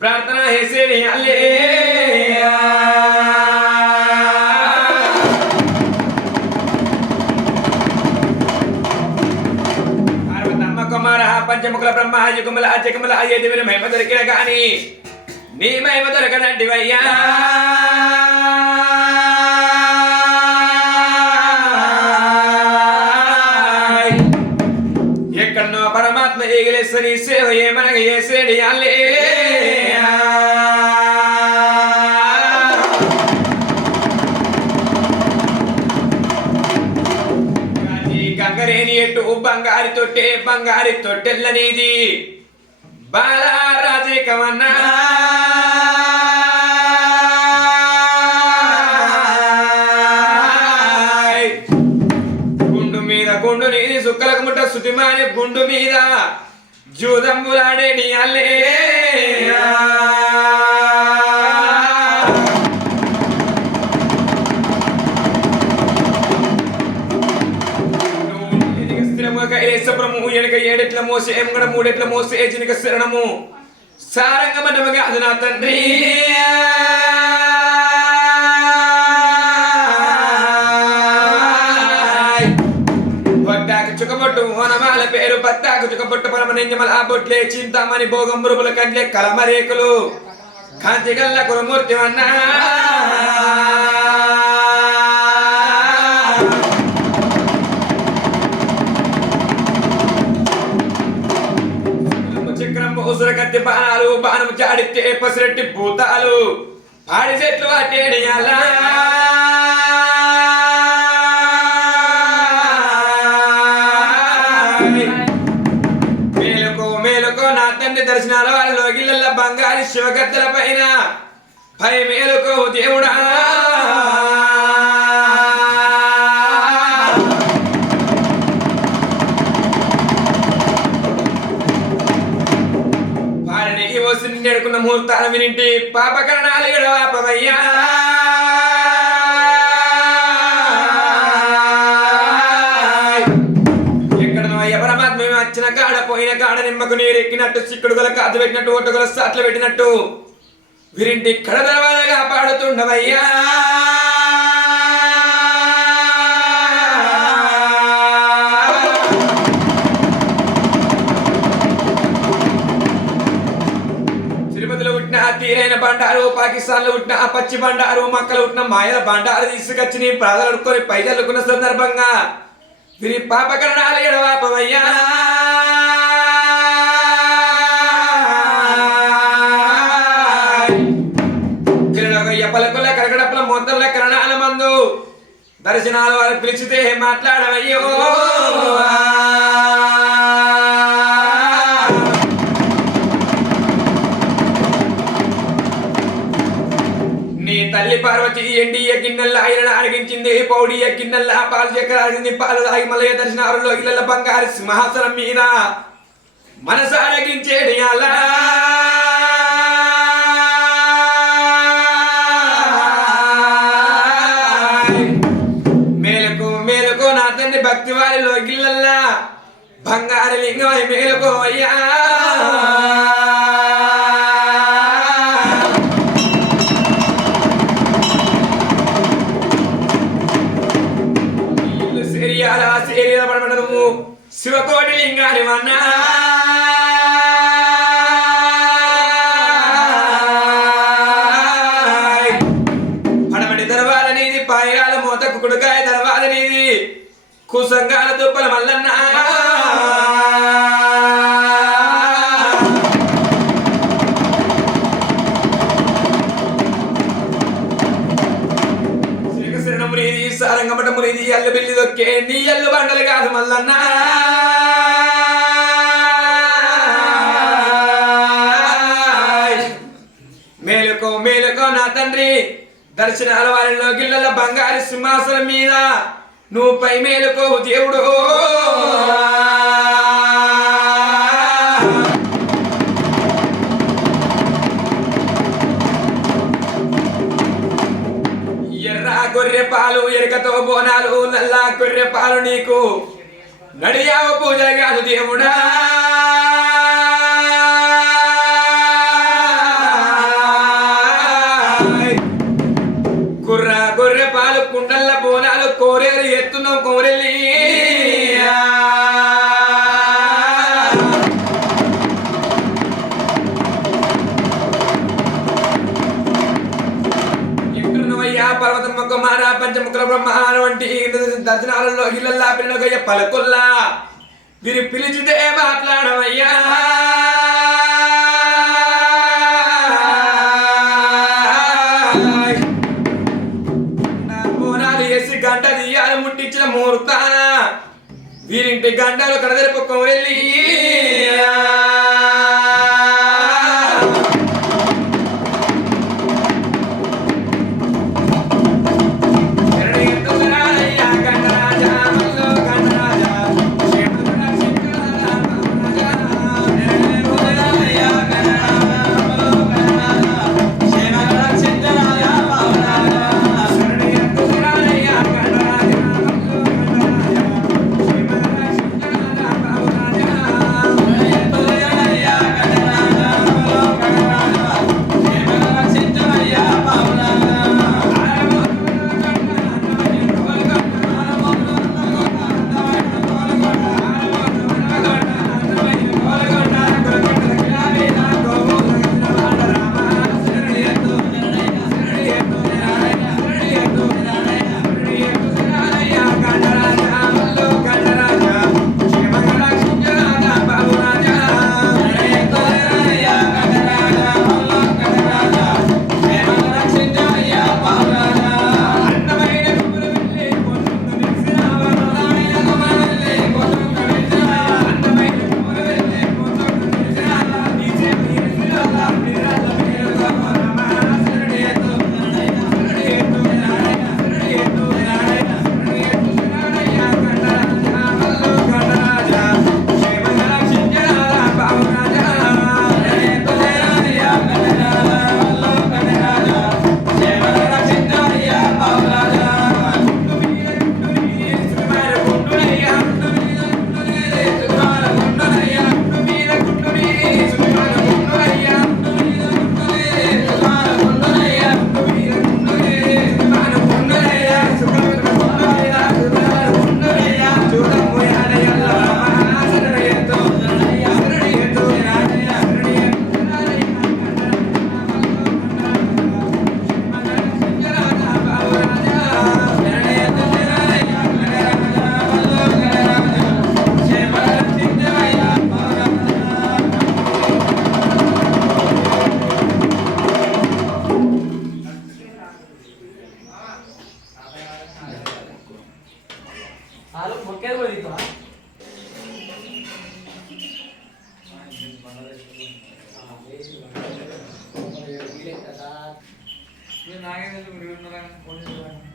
ప్రార్థన చేసేది అల్లే కుమార పంచముఖుల బ్రహ్మ యుగముల జగముల ఏదివిని మహిమ దొరికిన గాని నీ మహిమ దొరకదంటివయ్యా ఎక్కడనో పరమాత్మ ఏగిలేసని సేవ ఏమనగా చేసేది అల్లే గంగరేని ఎట్టు బంగారి తొట్టెల్లనిది బాలారాజకమన్నా గుండు మీద గుండు నీది సుక్కలకు ముట్ట శుతిమాని గుండు మీద జూదంబులాడేడి అల్లే ఎనక ఏడెట్ల మోసే ఎంగడ మూడెట్ల మోసే చినక శరణము సారంగమనమగా అది నా తండ్రి పట్టాకు చుకబొట్టు వనమాల పేరు పట్టాకు చుకబొట్టు పరమనింజమల ఆ బొట్లే చింతామణి భోగం బురుపుల కంట్లే కలమరేకులు కాంతిగల్ల కురమూర్తి అన్నా కత్తి బాణాలు బాణము చాడితే పసిరెట్టి భూతాలు ఆడి చెట్లు అట్టేడియాలా మేలుకో మేలుకో నా తండ్రి దర్శనాల వాళ్ళలో గిళ్ళ బంగారు శివగత్తెల పైన పై మేలుకో దేవుడా నేడుకున్న ముహూర్తాల వినింటి పాపకరణాలు ఎడవాపవయ్యా ఎక్కడనో పరమాత్మ వచ్చిన కాడ పోయిన కాడ నిమ్మకు నీరు ఎక్కినట్టు చిక్కుడుగల కాదు పెట్టినట్టు ఒట్టుగల సాట్లు పెట్టినట్టు విరింటి కడ దర్వాజగా పాడుతుండవయ్యా తీరైన బండారు పాకిస్తాన్ లో పుట్టిన పచ్చి బండారు మక్కలు పుట్టిన మాయల బండారు తీసుకొచ్చి నీ ప్రాణాలు అడుక్కొని పైదల్లుకున్న సందర్భంగా వీరి పాపకరణాలు ఎడవాపవయ్యా పలకుల కరగడపల మొత్తంలో కరణాల మందు దర్శనాలు వారు పిలిచితే మాట్లాడవయ్యో తల్లి పార్వతి ఎండియ గిన్నెల ఆయన అడిగించింది పౌడియ గిన్నెల పాలు చక్రాల్సింది పాలు తాగి మలయ దర్శనారులో ఇళ్ళ బంగారు సింహాసనం మీద మనసు అడిగించేది అలా మేలుకో మేలుకో నా తండ్రి భక్తి వారిలో గిళ్ళల్లా బంగారు లింగమై మేలుకో అయ్యా శివకోటి లింగాని మన్నా పడమటి దర్వాద నీది పాయగాల మోతకు కుడుకాయ దర్వాద నీది కుసంగాల దుప్పల మల్లన్నా సారంగమటము నీది ఎల్లు బిల్లి దొక్కే నీ ఎల్లు బండలు కాదు మల్లన్నా మేలుకో మేలుకో నా తండ్రి దర్శనాల వారిలో గిళ్ళల బంగారు సింహాసనం మీద నువ్వు పై మేలుకో దేవుడు గొర్రె పాలు ఎరకతో బోనాలు నల్లా గొర్రె పాలు నీకు నడియావ పూజ కాదు దేవుడా కుర్ర గొర్రె పాలు కుండల్ల బోనాలు కోరేరు ఎత్తున్నాం కోరెల్లి పర్వతమ్మ కుమార పంచముఖుల బ్రహ్మాన వంటి దర్శనాలలో ఇళ్ళల్లా పిల్లగయ్య పలుకుల్లా వీరి పిలిచితే మాట్లాడమయ్యా బోనాలు వేసి గంట తీయాలి ముట్టించిన ముహూర్తాన వీరింటి గంటలు కడదెరుపుకొని వెళ్ళి నాగేంద్ర